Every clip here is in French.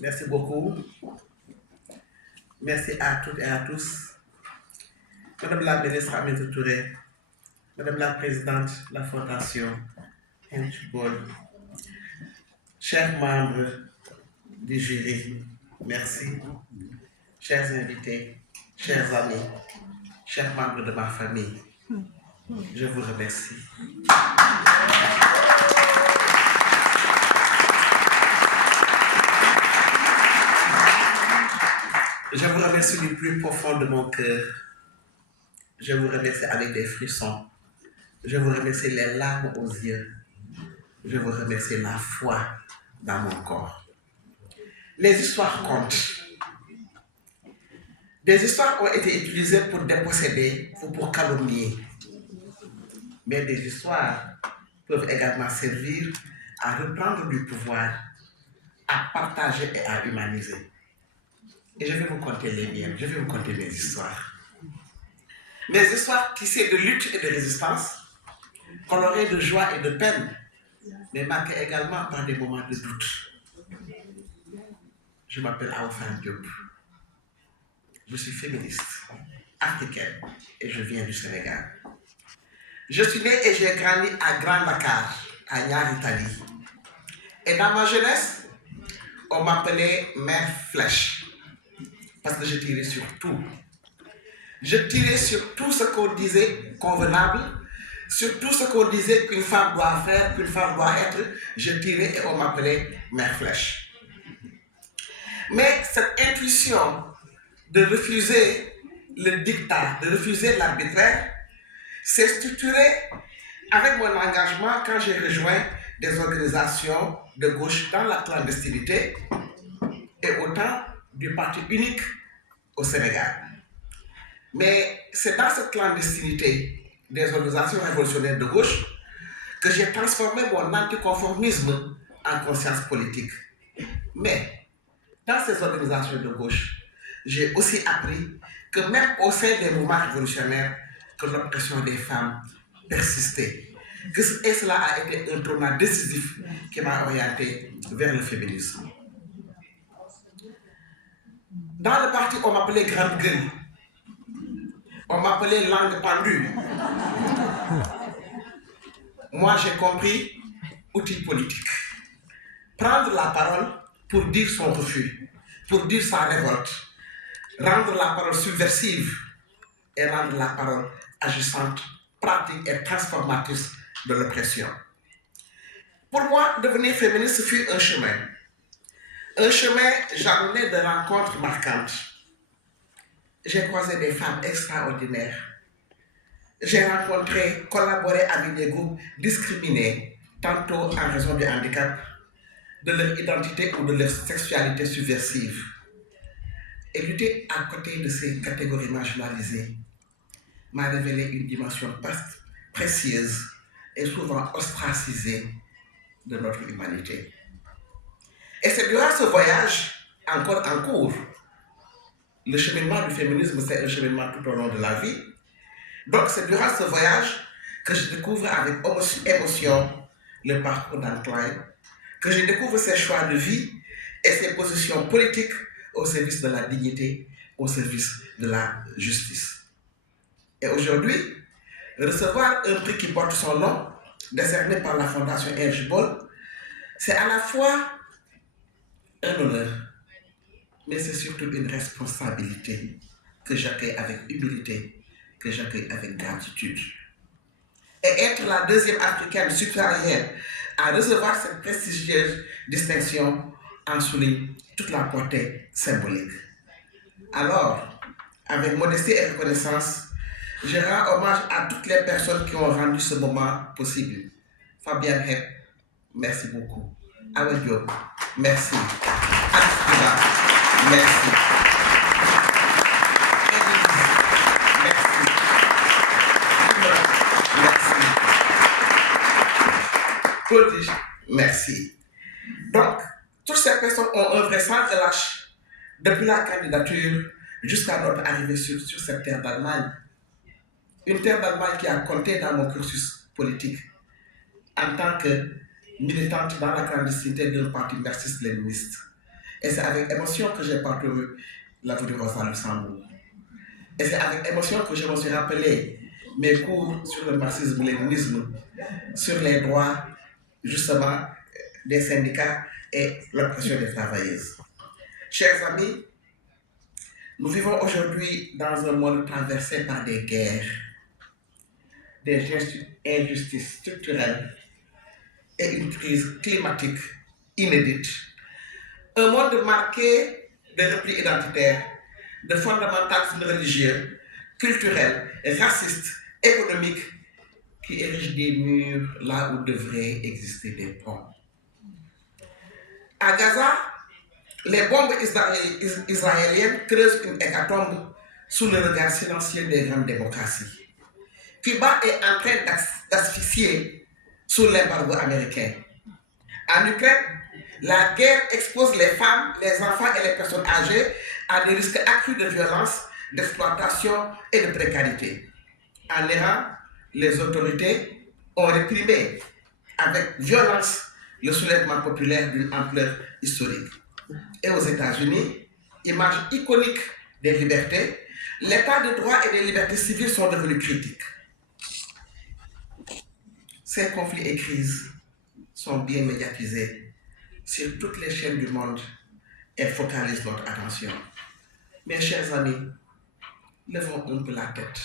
Merci beaucoup. Merci à toutes et à tous. Madame la ministre Aminata Touré, Madame la présidente de la Fondation Handball, chers membres du jury, merci. Chers invités, chers amis, chers membres de ma famille, je vous remercie. Je vous remercie du plus profond de mon cœur. Je vous remercie avec des frissons. Je vous remercie les larmes aux yeux. Je vous remercie la foi dans mon corps. Les histoires comptent. Des histoires ont été utilisées pour déposséder ou pour calomnier. Mais des histoires peuvent également servir à reprendre du pouvoir, à partager et à humaniser. Et je vais vous conter les miennes, je vais vous conter mes histoires. Mes histoires tissées de lutte et de résistance, colorées de joie et de peine, mais marquées également par des moments de doute. Je m'appelle Aoufan Diop. Je suis féministe, africaine, et je viens du Sénégal. Je suis née et j'ai grandi à Grand Dakar, à Niar, Italie. Et dans ma jeunesse, on m'appelait Mère Flèche, parce que je tirais sur tout. Je tirais sur tout ce qu'on disait convenable, sur tout ce qu'on disait qu'une femme doit faire, qu'une femme doit être. Je tirais et on m'appelait Mère Flèche. Mais cette intuition de refuser le dictat, de refuser l'arbitraire, s'est structurée avec mon engagement quand j'ai rejoint des organisations de gauche dans la clandestinité et au temps du parti unique au Sénégal. Mais c'est dans cette clandestinité des organisations révolutionnaires de gauche que j'ai transformé mon anticonformisme en conscience politique. Mais dans ces organisations de gauche, j'ai aussi appris que même au sein des mouvements révolutionnaires, que l'oppression des femmes persistait. Et cela a été un tournant décisif qui m'a orienté vers le féminisme. Dans le parti, on m'appelait Grande Gueule. On m'appelait langue pendue. Moi, j'ai compris outil politique. Prendre la parole pour dire son refus, pour dire sa révolte, rendre la parole subversive et rendre la parole agissante, pratique et transformatrice de l'oppression. Pour moi, devenir féministe fut un chemin. Un chemin jalonné de rencontres marquantes. J'ai croisé des femmes extraordinaires. J'ai rencontré, collaboré avec des groupes discriminés, tantôt en raison du handicap, de leur identité ou de leur sexualité subversive. Et lutter à côté de ces catégories marginalisées m'a révélé une dimension précieuse et souvent ostracisée de notre humanité. Et c'est durant ce voyage, encore en cours, le cheminement du féminisme, c'est un cheminement tout au long de la vie. Donc c'est durant ce voyage que je découvre avec émotion le parcours d'Antoine, que je découvre ses choix de vie et ses positions politiques au service de la dignité, au service de la justice. Et aujourd'hui, recevoir un prix qui porte son nom, décerné par la Fondation Handball, c'est à la fois un honneur, mais c'est surtout une responsabilité que j'accueille avec humilité, que j'accueille avec gratitude. Et être la deuxième africaine subsaharienne à recevoir cette prestigieuse distinction en souligne toute la portée symbolique. Alors, avec modestie et reconnaissance, je rends hommage à toutes les personnes qui ont rendu ce moment possible. Fabienne Hep, merci beaucoup. Awa Diop, merci. Akira, merci. Merci. Merci. Donc, toutes ces personnes ont œuvré sans relâche depuis la candidature jusqu'à notre arrivée sur cette terre d'Allemagne. Une terre d'Allemagne qui a compté dans mon cursus politique en tant que militante dans la clandestinité d'un parti marxiste-léniniste Et c'est avec émotion que j'ai parcouru la vie de Rosa Luxembourg. Et c'est avec émotion que je me suis rappelé mes cours sur le marxisme-léninisme, sur les droits, justement, des syndicats et l'oppression des travailleuses. Chers amis, nous vivons aujourd'hui dans un monde traversé par des guerres, des injustices structurelles et une crise climatique inédite. Un monde marqué de repli identitaire, de fondamentalisme religieux, culturel, raciste, économique, qui érige des murs là où devraient exister des ponts. À Gaza, les bombes israéliennes creusent une hécatombe sous le regard silencieux des grandes démocraties. Cuba est en train d'asphyxier sous l'embargo américain. En Ukraine, la guerre expose les femmes, les enfants et les personnes âgées à des risques accrus de violence, d'exploitation et de précarité. En Iran, les autorités ont réprimé avec violence le soulèvement populaire d'une ampleur historique. Et aux États-Unis, image iconique des libertés, l'état de droit et des libertés civiles sont devenus critiques. Ces conflits et crises sont bien médiatisés sur toutes les chaînes du monde et focalisent notre attention. Mes chers amis, levons un peu la tête,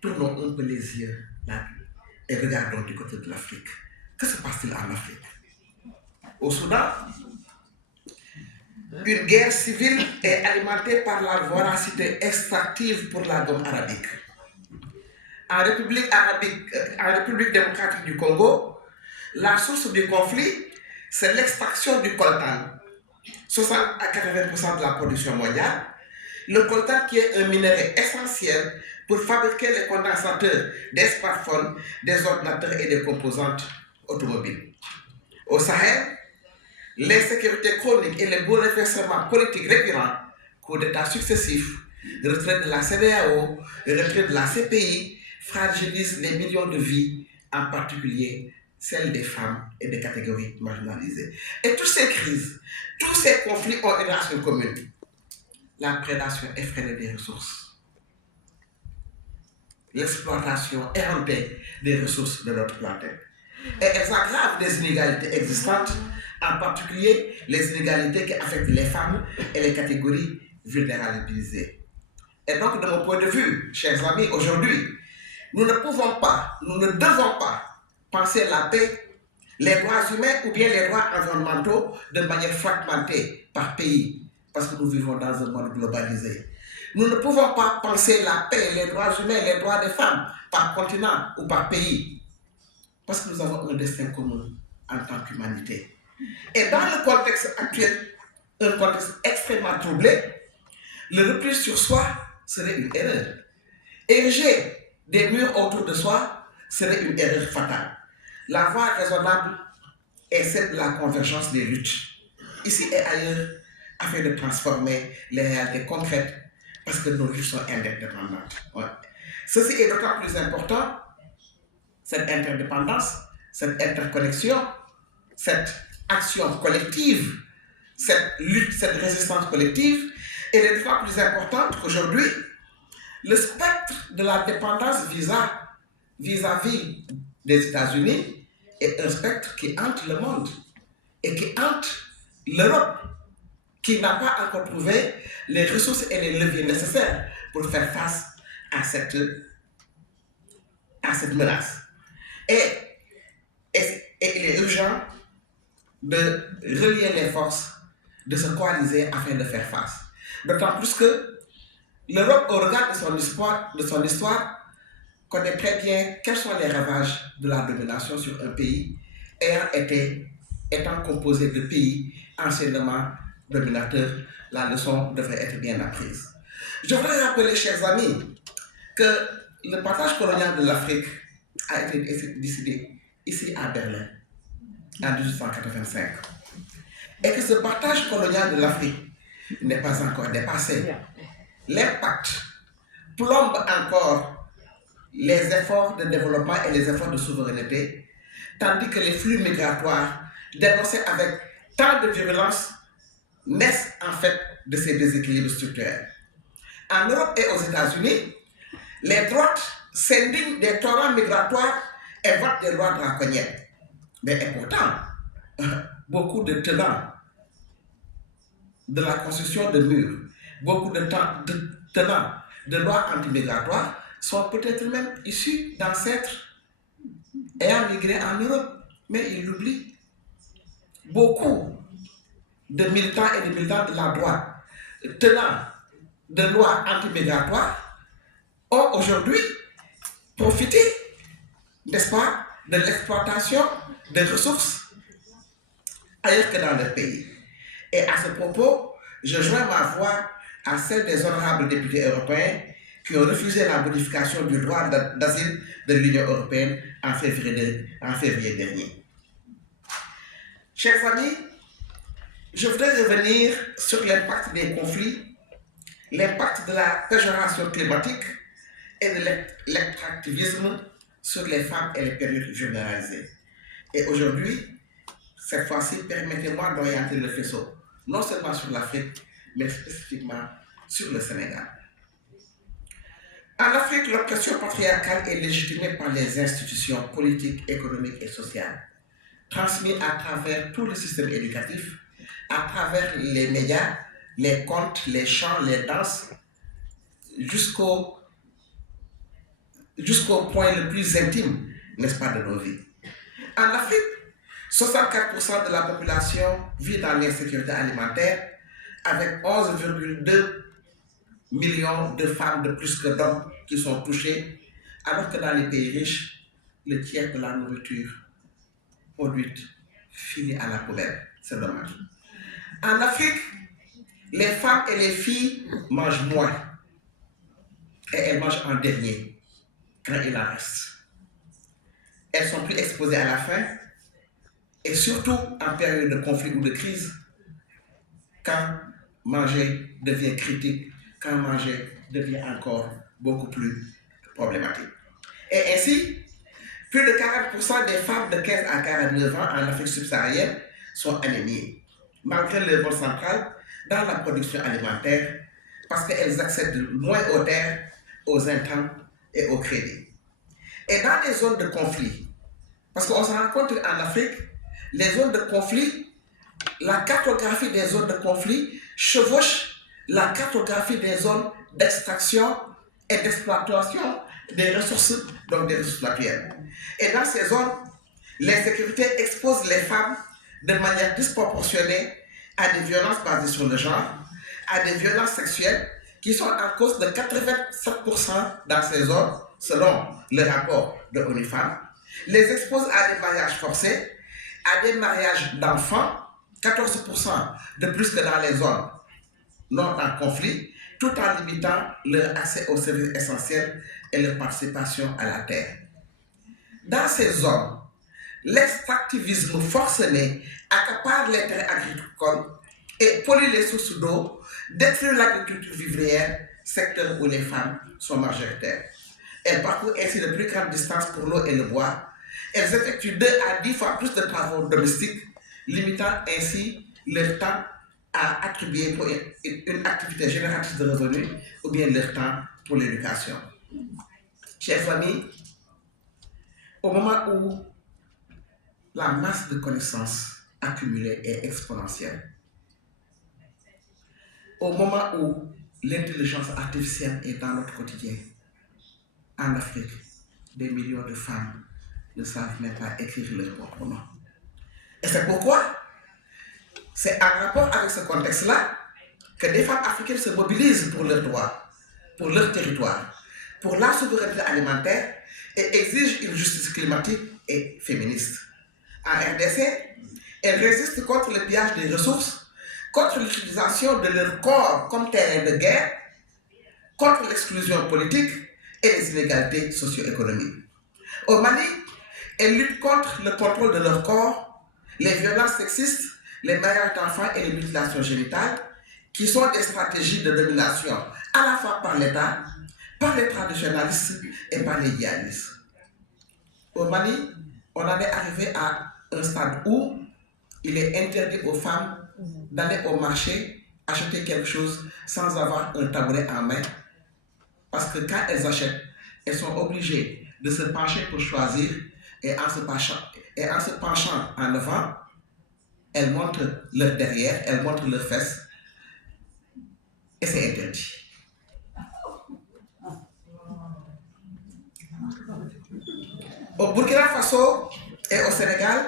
tournons un peu les yeux là et regardons du côté de l'Afrique. Que se passe-t-il en Afrique? Au Soudan, une guerre civile est alimentée par la voracité extractive pour la gomme arabique. En République démocratique du Congo, la source du conflit, c'est l'extraction du coltan. 60 à 80% de la production mondiale. Le coltan qui est un minerai essentiel pour fabriquer les condensateurs des smartphones, des ordinateurs et des composantes automobiles. Au Sahel, l'insécurité chronique et les bouleversements politiques récurrents, coups d'État successifs, retrait de la CEDEAO, retrait de la CPI, fragilisent les millions de vies, en particulier celles des femmes et des catégories marginalisées. Et toutes ces crises, tous ces conflits ont une racine commune: la prédation effrénée des ressources, l'exploitation éhontée des ressources de notre planète. Et elles aggravent des inégalités existantes, en particulier les inégalités qui affectent les femmes et les catégories vulnérabilisées. Et donc, de mon point de vue, chers amis, aujourd'hui, nous ne pouvons pas, nous ne devons pas penser la paix, les droits humains ou bien les droits environnementaux de manière fragmentée par pays, parce que nous vivons dans un monde globalisé. Nous ne pouvons pas penser la paix, les droits humains, les droits des femmes par continent ou par pays, parce que nous avons un destin commun en tant qu'humanité. Et dans le contexte actuel, un contexte extrêmement troublé, le repli sur soi serait une erreur. Ériger des murs autour de soi serait une erreur fatale. La voie raisonnable est celle de la convergence des luttes, ici et ailleurs, afin de transformer les réalités concrètes, parce que nos luttes sont interdépendantes. Ouais. Ceci est d'autant plus important, cette interdépendance, cette interconnexion, cette action collective, cette lutte, cette résistance collective, elle est d'autant plus importante qu'aujourd'hui, le spectre de la dépendance vis-à-vis des États-Unis est un spectre qui hante le monde et qui hante l'Europe, qui n'a pas encore trouvé les ressources et les leviers nécessaires pour faire face à cette menace. Et il est urgent de relier les forces, de se coaliser afin de faire face. D'autant plus que l'Europe, au regard de son histoire, connaît très bien quels sont les ravages de la domination sur un pays étant composé de pays anciennement dominateurs. La leçon devrait être bien apprise. Je voudrais rappeler, chers amis, que le partage colonial de l'Afrique a été décidé ici à Berlin en 1885. Et que ce partage colonial de l'Afrique n'est pas encore dépassé. L'impact plombe encore les efforts de développement et les efforts de souveraineté, tandis que les flux migratoires, dénoncés avec tant de virulence, naissent en fait de ces déséquilibres structurels. En Europe et aux États-Unis, les droites s'indignent des torrents migratoires et votent des lois draconiennes. Mais pourtant, beaucoup de tenants de la construction de murs, beaucoup de tenants de lois antimigratoires sont peut-être même issus d'ancêtres ayant migré en Europe, mais ils l'oublient. Beaucoup de militants et de militants de la droite tenant de lois antimigratoires ont aujourd'hui profité, n'est-ce pas, de l'exploitation des ressources ailleurs que dans leur pays. Et à ce propos, je joins ma voix à celle des honorables députés européens qui ont refusé la modification du droit d'asile de l'Union européenne en février dernier. Chers amis, je voudrais revenir sur l'impact des conflits, l'impact de la péjoration climatique et de l'extractivisme sur les femmes et les périodes généralisées. Et aujourd'hui, cette fois-ci, permettez-moi d'orienter le faisceau, non seulement sur l'Afrique, mais spécifiquement sur le Sénégal. En Afrique, l'oppression patriarcale est légitimée par les institutions politiques, économiques et sociales, transmises à travers tout le système éducatif, à travers les médias, les contes, les chants, les danses, jusqu'au point le plus intime, n'est-ce pas, de nos vies. En Afrique, 64% de la population vit dans l'insécurité alimentaire, avec 11,2 millions de femmes de plus que d'hommes qui sont touchées, alors que dans les pays riches, le tiers de la nourriture produite finit à la poubelle. C'est dommage. En Afrique, les femmes et les filles mangent moins et elles mangent en dernier quand il en reste. Elles sont plus exposées à la faim et surtout en période de conflit ou de crise, quand manger devient critique, quand manger devient encore beaucoup plus problématique. Et ainsi, plus de 40% des femmes de 15 à 49 ans en Afrique subsaharienne sont anémiées, malgré leur rôle central dans la production alimentaire, parce qu'elles accèdent moins aux terres, aux intrants et au crédit. Et dans les zones de conflit, parce qu'on se rend compte qu'en Afrique, les zones de conflit, la cartographie des zones de conflit chevauche la cartographie des zones d'extraction et d'exploitation des ressources, donc des ressources naturelles. Et dans ces zones, l'insécurité expose les femmes de manière disproportionnée à des violences basées sur le genre, à des violences sexuelles qui sont en cause de 87% dans ces zones, selon le rapport de ONU Femmes, les expose à des mariages forcés, à des mariages d'enfants, 14% de plus que dans les zones non en conflit, tout en limitant leur accès aux services essentiels et leur participation à la terre. Dans ces zones, l'extractivisme forcené accapare les terres agricoles et pollue les sources d'eau, détruit l'agriculture vivrière, secteur où les femmes sont majoritaires. Elles parcourent ainsi de plus grandes distances pour l'eau et le bois. Elles effectuent 2 à 10 fois plus de travaux domestiques, limitant ainsi leur temps à attribuer pour une activité génératrice de revenus ou bien leur temps pour l'éducation. Chers amis, au moment où la masse de connaissances accumulées est exponentielle, au moment où l'intelligence artificielle est dans notre quotidien, en Afrique, des millions de femmes ne savent même pas écrire leur propre nom. Et c'est pourquoi c'est en rapport avec ce contexte-là que des femmes africaines se mobilisent pour leurs droits, pour leur territoire, pour la souveraineté alimentaire et exigent une justice climatique et féministe. En RDC, elles résistent contre le pillage des ressources, contre l'utilisation de leur corps comme terrain de guerre, contre l'exclusion politique et les inégalités socio-économiques. Au Mali, elles luttent contre le contrôle de leur corps, les violences sexistes, les mariages d'enfants et les mutilations génitales, qui sont des stratégies de domination à la fois par l'État, par les traditionalistes et par les djihadistes. Au Mali, on en est arrivé à un stade où il est interdit aux femmes d'aller au marché acheter quelque chose sans avoir un tabouret en main. Parce que quand elles achètent, elles sont obligées de se pencher pour choisir et en se penchant en avant, elles montrent leur derrière, elles montrent leurs fesses et c'est interdit. Au Burkina Faso et au Sénégal,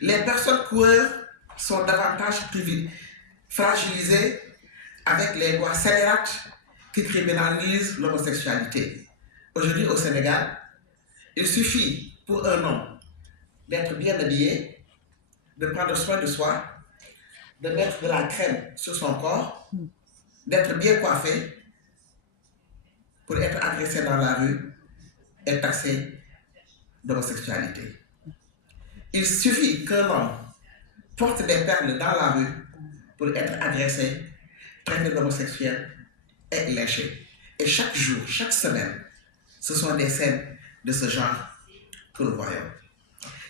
les personnes coureurs sont davantage fragilisées avec les lois scélérates qui criminalisent l'homosexualité. Aujourd'hui au Sénégal, il suffit pour un homme d'être bien habillé, de prendre soin de soi, de mettre de la crème sur son corps, d'être bien coiffé pour être agressé dans la rue et taxé d'homosexualité. Il suffit qu'un homme porte des perles dans la rue pour être agressé, traité d'homosexuel et lynché. Et chaque jour, chaque semaine, ce sont des scènes de ce genre que nous voyons.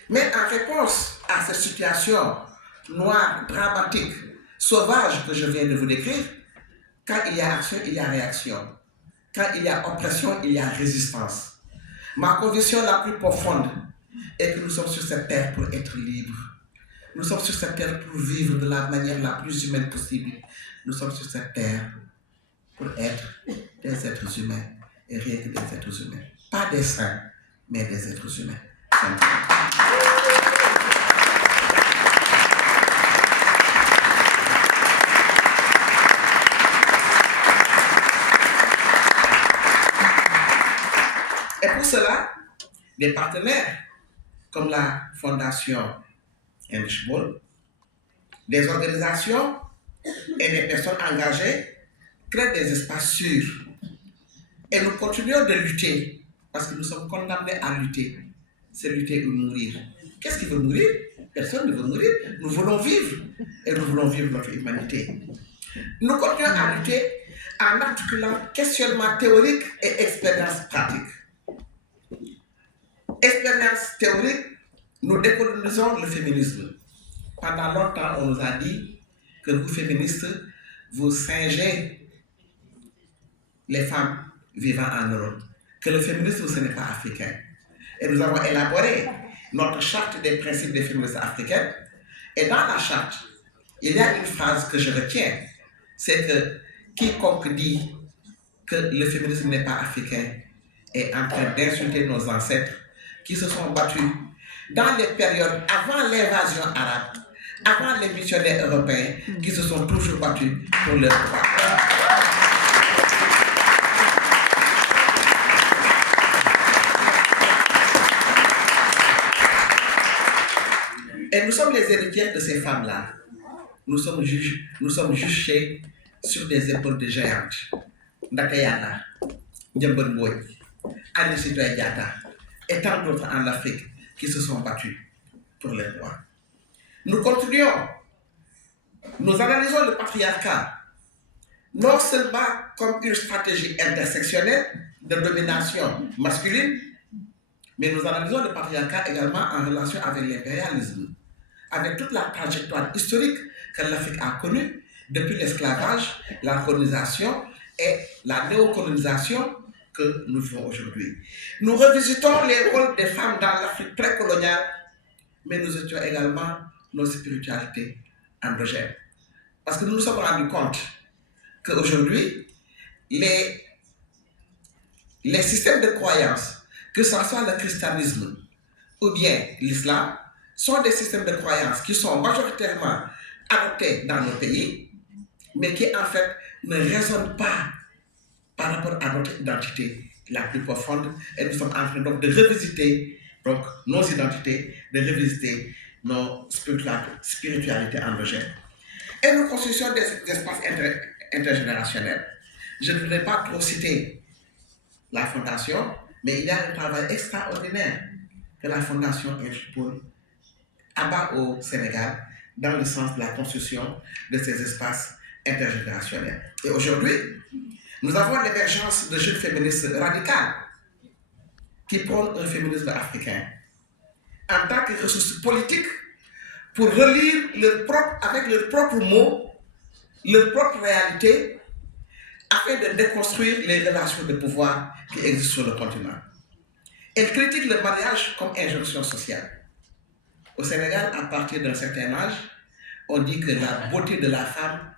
Mais en réponse à cette situation noire, dramatique, sauvage que je viens de vous décrire, quand il y a action, il y a réaction. Quand il y a oppression, il y a résistance. Ma conviction la plus profonde est que nous sommes sur cette terre pour être libres. Nous sommes sur cette terre pour vivre de la manière la plus humaine possible. Nous sommes sur cette terre pour être des êtres humains et rien que des êtres humains. Pas des saints, mais des êtres humains. Et pour cela, des partenaires comme la Fondation Heinrich Böll, des organisations et des personnes engagées créent des espaces sûrs. Et nous continuons de lutter parce que nous sommes condamnés à lutter. C'est lutter ou mourir. Qu'est-ce qui veut mourir? Personne ne veut mourir. Nous voulons vivre et nous voulons vivre notre humanité. Nous continuons à lutter en articulant questionnement théorique et expérience pratique. Expérience théorique, nous décolonisons le féminisme. Pendant longtemps, on nous a dit que vous, féministes, vous singez les femmes vivant en Europe. Que le féminisme, ce n'est pas africain. Et nous avons élaboré notre charte des principes des féministes africaines. Et dans la charte, il y a une phrase que je retiens. C'est que quiconque dit que le féminisme n'est pas africain est en train d'insulter nos ancêtres qui se sont battus dans les périodes avant l'invasion arabe, avant les missionnaires européens qui se sont toujours battus pour leurs droits. Et nous sommes les héritiers de ces femmes-là. Nous sommes juchés sur des épaules de géantes. Ndakayana, Ndiambon Boy, Aline Sitoé Diatta et tant d'autres en Afrique qui se sont battus pour les droits. Nous continuons. Nous analysons le patriarcat non seulement comme une stratégie intersectionnelle de domination masculine, mais nous analysons le patriarcat également en relation avec l'impérialisme, avec toute la trajectoire historique que l'Afrique a connue depuis l'esclavage, la colonisation et la néocolonisation que nous vivons aujourd'hui. Nous revisitons les rôles des femmes dans l'Afrique précoloniale, mais nous étions également nos spiritualités androgènes. Parce que nous nous sommes rendus compte qu'aujourd'hui, les systèmes de croyance, que ce soit le christianisme ou bien l'islam, sont des systèmes de croyance qui sont majoritairement adoptés dans nos pays, mais qui en fait ne résonnent pas par rapport à notre identité la plus profonde. Et nous sommes en train donc de revisiter donc, nos identités, de revisiter nos spiritualités endogènes. Et nous construisons des espaces intergénérationnels. Je ne voudrais pas trop citer la Fondation, mais il y a un travail extraordinaire que la Fondation Heinrich Böll abat au Sénégal dans le sens de la construction de ces espaces intergénérationnels. Et aujourd'hui, nous avons l'émergence de jeunes féministes radicales qui prônent un féminisme africain. En tant que ressource politique pour relire avec leurs propres mots, leur propre réalité, afin de déconstruire les relations de pouvoir qui existent sur le continent. Elle critique le mariage comme injonction sociale. Au Sénégal, à partir d'un certain âge, on dit que la beauté de la femme,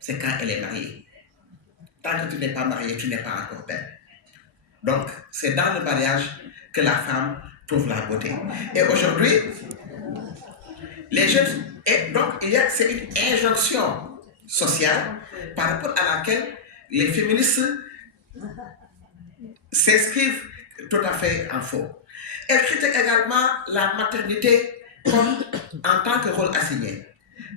c'est quand elle est mariée. Tant que tu n'es pas marié, tu n'es pas encore belle. Donc, c'est dans le mariage que la femme trouve la beauté. Et aujourd'hui, les jeunes, et donc c'est une injonction sociale par rapport à laquelle les féministes s'inscrivent tout à fait en faux. Elles critiquent également la maternité comme en tant que rôle assigné.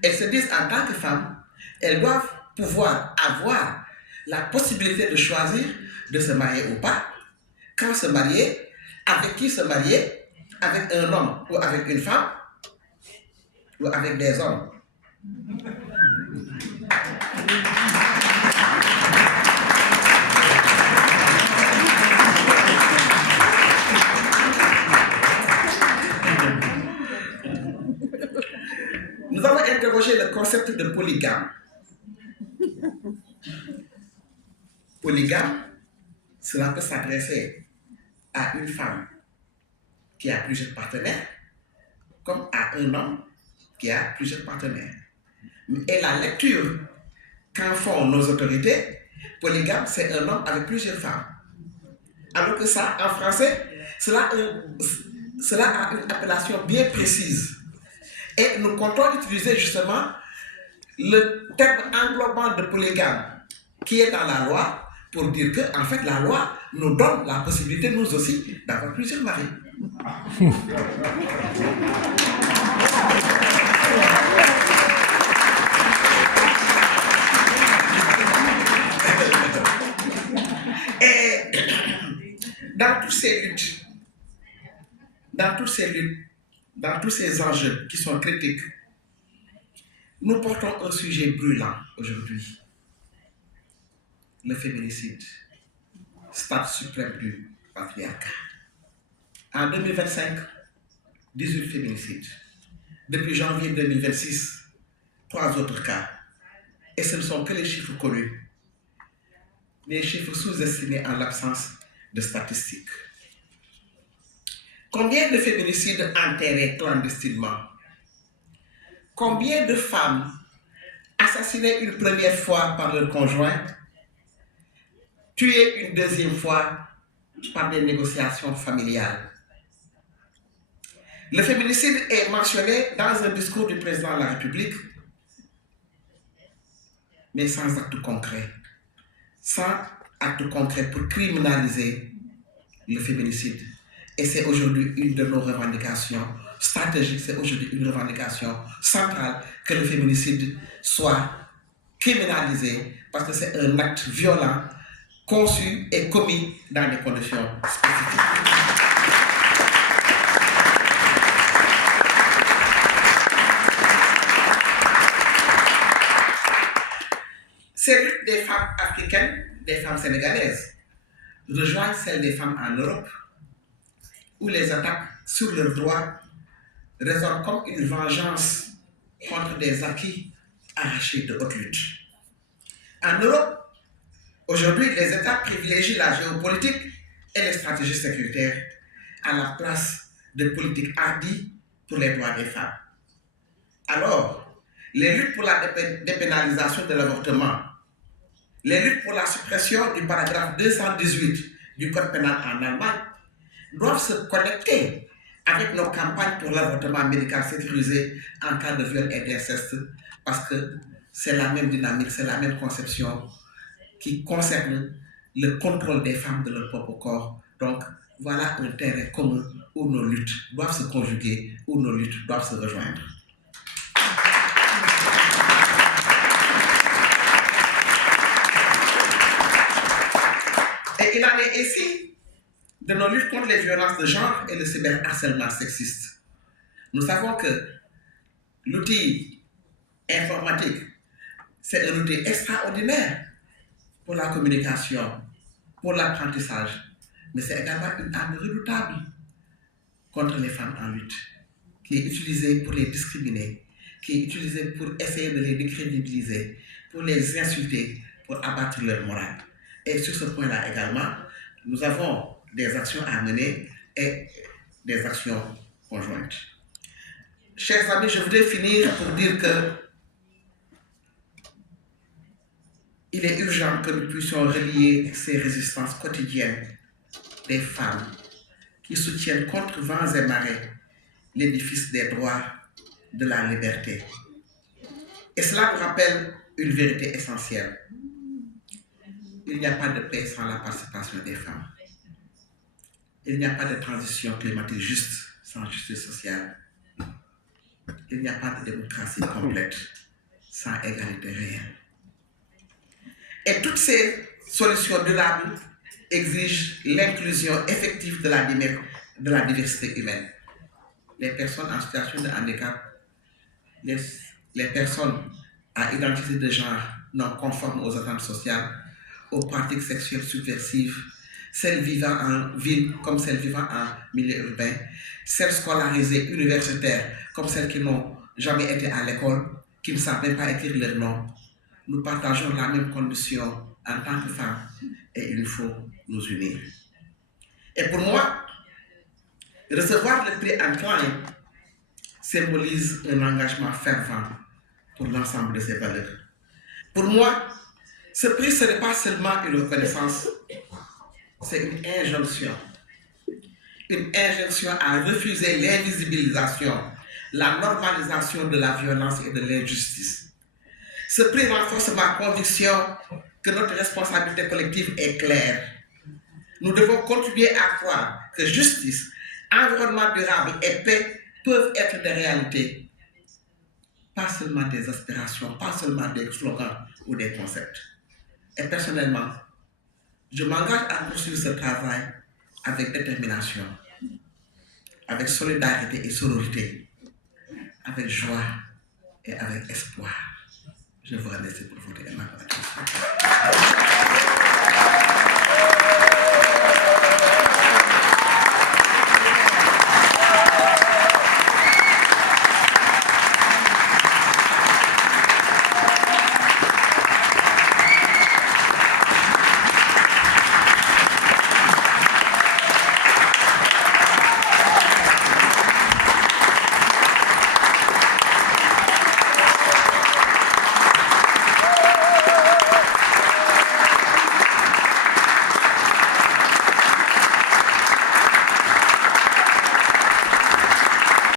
Elles se disent en tant que femmes, elles doivent pouvoir avoir la possibilité de choisir de se marier ou pas, quand se marier, avec qui se marier, avec un homme ou avec une femme, ou avec des hommes. Nous avons interrogé le concept de polygame. Polygame, cela peut s'adresser à une femme qui a plusieurs partenaires, comme à un homme qui a plusieurs partenaires. Et la lecture qu'en font nos autorités, polygame, c'est un homme avec plusieurs femmes. Alors que ça, en français, cela a une appellation bien précise. Et nous comptons utiliser justement le terme englobant de polygame qui est dans la loi pour dire que, en fait, la loi nous donne la possibilité, nous aussi, d'avoir plusieurs maris. Et dans tous ces luttes, dans tous ces enjeux qui sont critiques, nous portons un sujet brûlant aujourd'hui. Le féminicide, stade suprême du patriarcat. En 2025, 18 féminicides. Depuis janvier 2026, 3 autres cas. Et ce ne sont que les chiffres connus. Les chiffres sous-estimés en l'absence de statistiques. Combien de féminicides enterrés clandestinement? Combien de femmes assassinées une première fois par leur conjoint, tuées une deuxième fois par des négociations familiales? Le féminicide est mentionné dans un discours du président de la République, mais sans acte concret. Sans acte concret pour criminaliser le féminicide. Et c'est aujourd'hui une de nos revendications stratégiques, c'est aujourd'hui une revendication centrale que le féminicide soit criminalisé parce que c'est un acte violent conçu et commis dans des conditions spécifiques. Ces luttes des femmes africaines, des femmes sénégalaises, rejoignent celles des femmes en Europe, où les attaques sur leurs droits résonnent comme une vengeance contre des acquis arrachés de haute lutte. En Europe, aujourd'hui, les États privilégient la géopolitique et les stratégies sécuritaires à la place de politiques hardies pour les droits des femmes. Alors, les luttes pour la dépénalisation de l'avortement, les luttes pour la suppression du paragraphe 218 du Code pénal en Allemagne doivent se connecter avec nos campagnes pour l'avortement médical sécurisé en cas de viol et d'inceste, parce que c'est la même dynamique, c'est la même conception qui concerne le contrôle des femmes de leur propre corps. Donc, voilà un terrain commun où nos luttes doivent se conjuguer, où nos luttes doivent se rejoindre. Et il en est ainsi de nos luttes contre les violences de genre et le cyberharcèlement sexiste. Nous savons que l'outil informatique, c'est un outil extraordinaire pour la communication, pour l'apprentissage, mais c'est également une arme redoutable contre les femmes en lutte. qui est utilisé pour les discriminer, qui est utilisé pour essayer de les décrédibiliser, pour les insulter, pour abattre leur morale. Et sur ce point-là également, nous avons des actions à mener et des actions conjointes. Chers amis, je voudrais finir pour dire que il est urgent que nous puissions relier ces résistances quotidiennes des femmes qui soutiennent contre vents et marées l'édifice des droits de la liberté. Et cela nous rappelle une vérité essentielle. Il n'y a pas de paix sans la participation des femmes. Il n'y a pas de transition climatique juste sans justice sociale. Il n'y a pas de démocratie complète sans égalité réelle. Et toutes ces solutions durables exigent l'inclusion effective de la diversité humaine. Les personnes en situation de handicap, les personnes à identité de genre non conformes aux attentes sociales, aux pratiques sexuelles subversives, celles vivant en ville comme celles vivant en milieu urbain, celles scolarisées universitaires comme celles qui n'ont jamais été à l'école, qui ne savent même pas écrire leur nom. Nous partageons la même condition en tant que femmes et il faut nous unir. Et pour moi, recevoir le prix Antoine symbolise un engagement fervent pour l'ensemble de ces valeurs. Pour moi, ce prix, ce n'est pas seulement une reconnaissance, c'est une injonction. Une injonction à refuser l'invisibilisation, la normalisation de la violence et de l'injustice. Ce prix renforce ma conviction que notre responsabilité collective est claire. Nous devons contribuer à croire que justice, environnement durable et paix peuvent être des réalités. Pas seulement des aspirations, pas seulement des slogans ou des concepts. Et personnellement, je m'engage à poursuivre ce travail avec détermination, avec solidarité et sororité, avec joie et avec espoir. Je vous remercie pour votre attention.